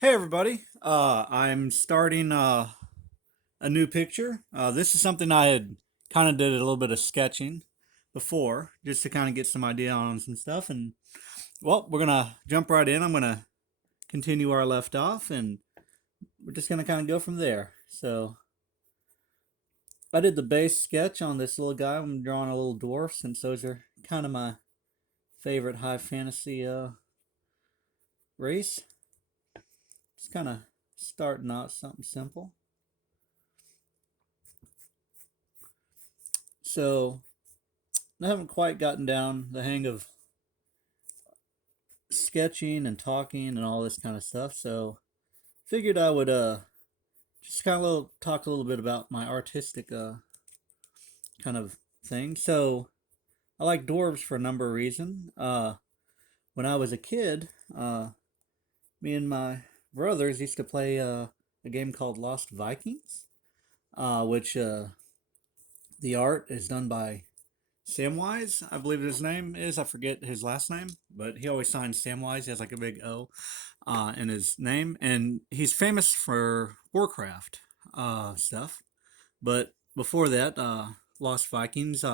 Hey everybody, I'm starting a new picture. This is something I had kind of did a little bit of sketching before, just to kind of get some idea on some stuff. And well, we're gonna jump right in. I'm gonna continue where I left off, and we're just gonna kind of go from there. So I did the base sketch on this little guy. I'm drawing a little dwarf, since those are kind of my favorite high fantasy race. Just kind of starting out something simple. So I haven't quite gotten down the hang of sketching and talking and all this kind of stuff. So figured I would just kind of talk a little bit about my artistic kind of thing. So I like dwarves for a number of reasons. When I was a kid, me and my brothers used to play a game called Lost Vikings, which the art is done by Samwise, I believe his name is. I forget his last name, but he always signs Samwise. He has like a big O in his name, and he's famous for Warcraft stuff. But before that, Lost Vikings,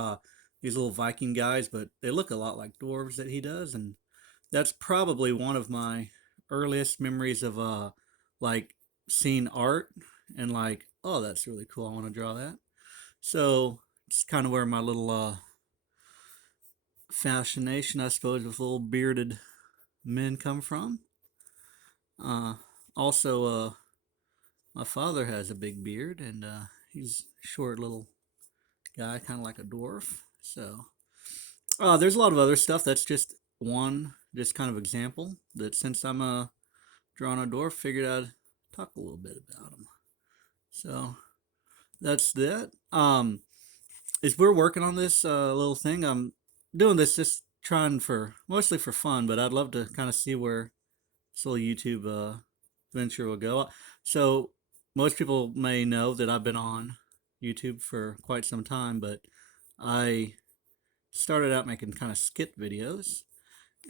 these little Viking guys, but they look a lot like dwarves that he does, and that's probably one of my earliest memories of like seeing art and like, oh, that's really cool. I want to draw that. So it's kind of where my little fascination, I suppose, with little bearded men come from. Uh, also, my father has a big beard, and he's a short little guy, kind of like a dwarf. So, there's a lot of other stuff. That's just one, just kind of example. That since I'm drawing a dwarf, figured I'd talk a little bit about him. So that's that. As we're working on this little thing, I'm doing this just trying for mostly for fun, but I'd love to kind of see where this little YouTube venture will go. So most people may know that I've been on YouTube for quite some time, but I started out making kind of skit videos,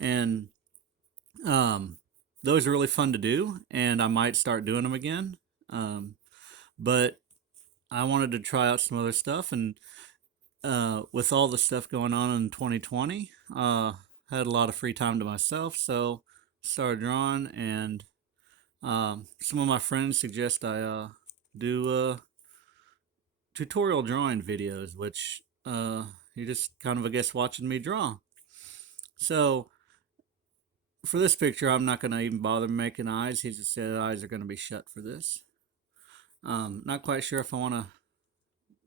and um, those are really fun to do, and I might start doing them again. Um, but I wanted to try out some other stuff, and with all the stuff going on in 2020, had a lot of free time to myself, so started drawing, and some of my friends suggest I do tutorial drawing videos, which you just kind of, I guess, watching me draw. So for this picture, I'm not going to even bother making eyes. He just said eyes are going to be shut for this. Not quite sure if I want to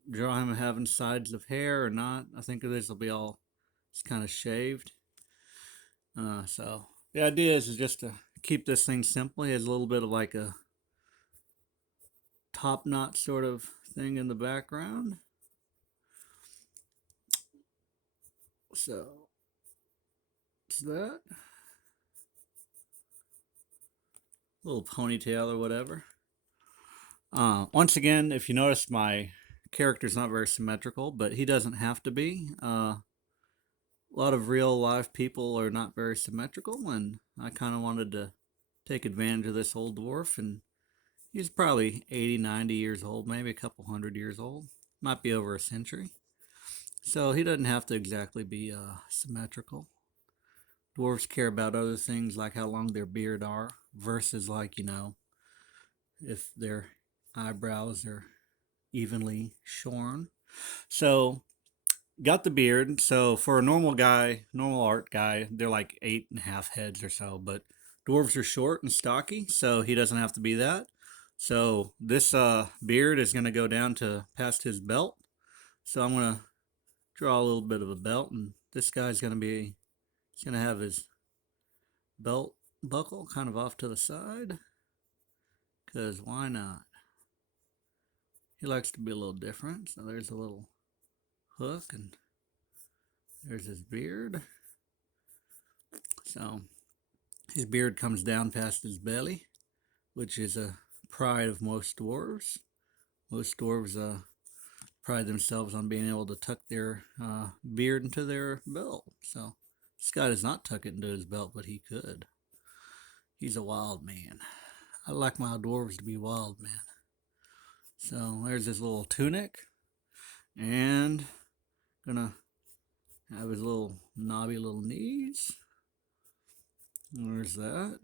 draw him having sides of hair or not. I think this will be all just kind of shaved. So the idea is just to keep this thing simple. He has a little bit of like a top knot sort of thing in the background. So it's that little ponytail or whatever. Once again, if you notice, my character's not very symmetrical, but he doesn't have to be. A lot of real live people are not very symmetrical, and I kind of wanted to take advantage of this old dwarf. And he's probably 80, 90 years old, maybe a couple hundred years old, might be over a century. So he doesn't have to exactly be symmetrical. Dwarves care about other things like how long their beard are versus, like, if their eyebrows are evenly shorn. So got the beard. So for a normal guy, normal art guy, they're like 8.5 heads or so. But dwarves are short and stocky, so he doesn't have to be that. So this beard is going to go down to past his belt. So I'm going to draw a little bit of a belt, and this guy's going to be, he's going to have his belt buckle kind of off to the side, because why not? He likes to be a little different. So there's a little hook, and there's his beard. So his beard comes down past his belly, which is a pride of most dwarves. Most dwarves pride themselves on being able to tuck their beard into their belt. So this guy does not tuck it into his belt, but he could. He's a wild man. I like my dwarves to be wild, man. So there's his little tunic, and gonna have his little knobby little knees. There's that.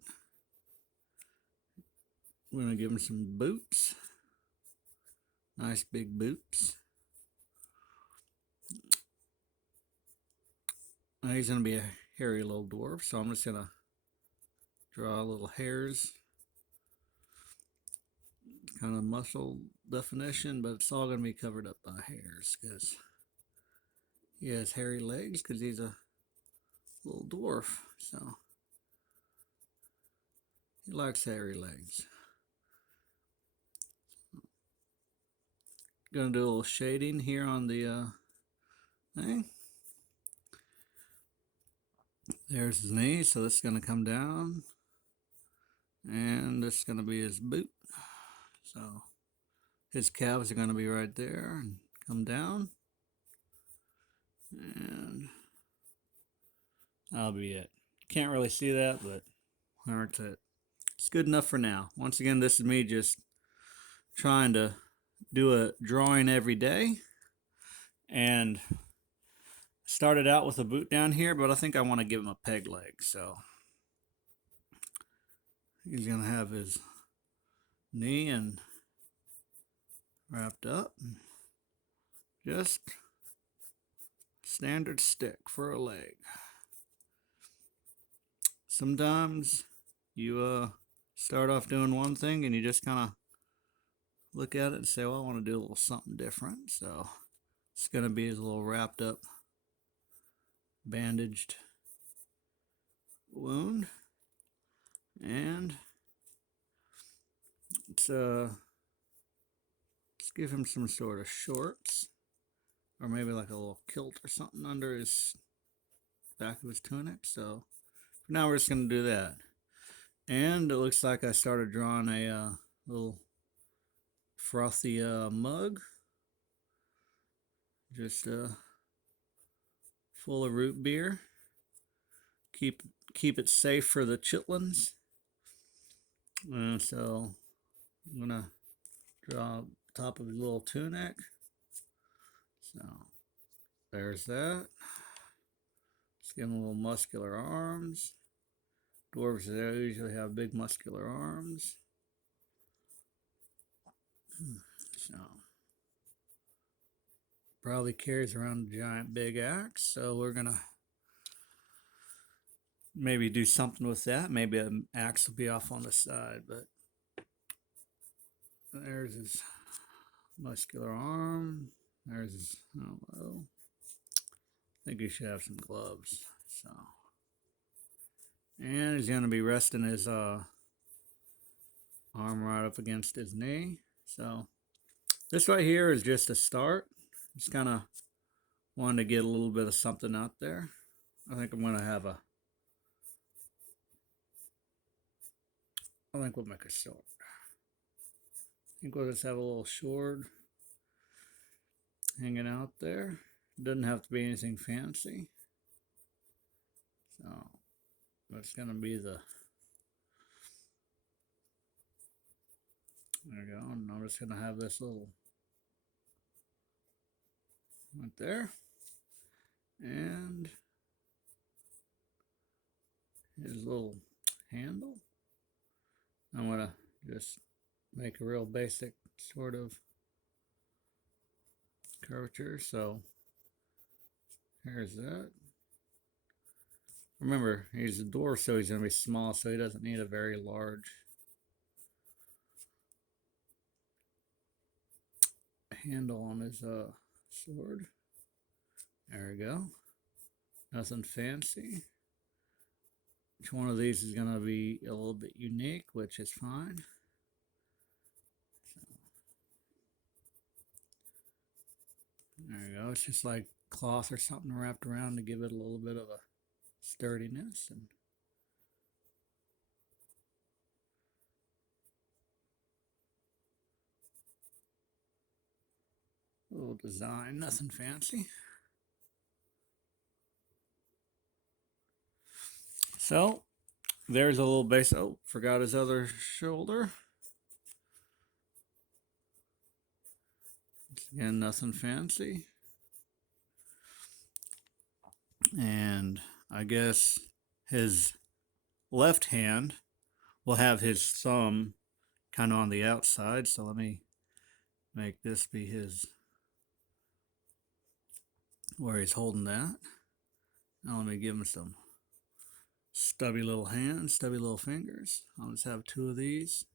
We're gonna give him some boots. Nice big boots. Now he's gonna be a hairy little dwarf, so I'm just gonna draw little hairs, kind of muscle definition, but it's all gonna be covered up by hairs because he has hairy legs because he's a little dwarf, so he likes hairy legs. Gonna do a little shading here on the thing. There's his knee, so this is gonna come down, and this is gonna be his boot. So his calves are gonna be right there and come down, and that'll be it. Can't really see that, but that's it. It's good enough for now. Once again, this is me just trying to do a drawing every day, and started out with a boot down here, but I think I want to give him a peg leg, so he's gonna have his knee and wrapped up, just standard stick for a leg. Sometimes you start off doing one thing and you just kind of look at it and say, well, I want to do a little something different. So it's going to be his little wrapped up, bandaged wound. And let's give him some sort of shorts, or maybe like a little kilt or something under his back of his tunic. So for now, we're just going to do that. And it looks like I started drawing a little frothy mug, just full of root beer. Keep it safe for the chitlins. So I'm gonna draw top of his little tunic. So there's that. Let's give him a little muscular arms. Dwarves usually have big muscular arms. So probably carries around a giant big axe, so we're gonna maybe do something with that. Maybe an axe will be off on the side, but there's his muscular arm. There's his, oh well, I think he should have some gloves. So, and he's gonna be resting his arm right up against his knee. So this right here is just a start. Just kind of wanted to get a little bit of something out there. I think I'm gonna have I think we'll make a sword. I think we'll just have a little sword hanging out there. Doesn't have to be anything fancy. So that's gonna be the, there we go. And I'm just gonna have this little right there, and his little handle. I'm gonna just make a real basic sort of curvature. So here's that. Remember, he's a dwarf, so he's gonna be small, so he doesn't need a very large handle on his sword. There we go. Nothing fancy. Each one of these is gonna be a little bit unique, which is fine. So, there you go. It's just like cloth or something wrapped around to give it a little bit of a sturdiness, and a little design, nothing fancy. So there's a little base. Oh, forgot his other shoulder. Again, nothing fancy. And I guess his left hand will have his thumb kind of on the outside. So let me make this be his, where he's holding that. Now let me give him some stubby little hands, stubby little fingers. I'll just have two of these.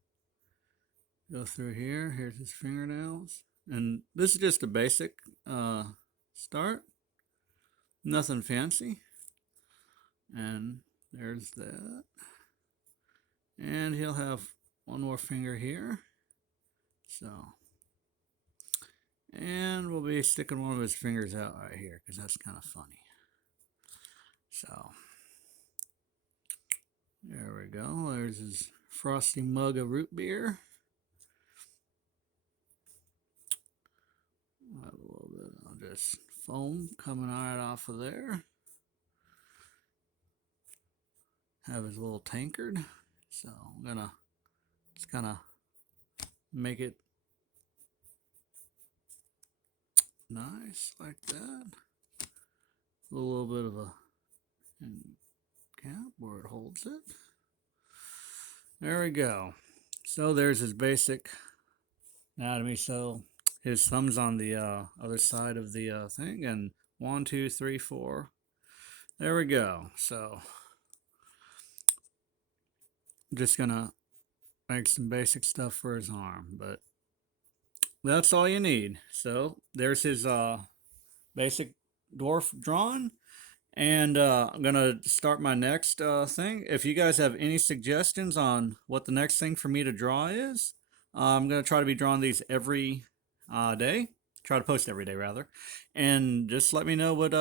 Go through here. Here's his fingernails. And this is just a basic start. Nothing fancy. And there's that. And he'll have one more finger here. So, and we'll be sticking one of his fingers out right here because that's kind of funny. So, there we go. There's his frosty mug of root beer. Have a little bit of just foam coming right off of there. Have his little tankard. So I'm gonna just kind of make it nice like that. A little bit of a cap where it holds it. There we go. So there's his basic anatomy. So his thumb's on the other side of the thing, and 1, 2, 3, 4. There we go. So I'm just gonna make some basic stuff for his arm, but that's all you need. So there's his basic dwarf drawn. And I'm gonna start my next thing. If you guys have any suggestions on what the next thing for me to draw is, I'm gonna try to be drawing these every day. Try to post every day rather, and just let me know what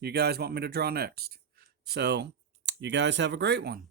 you guys want me to draw next. So you guys have a great one.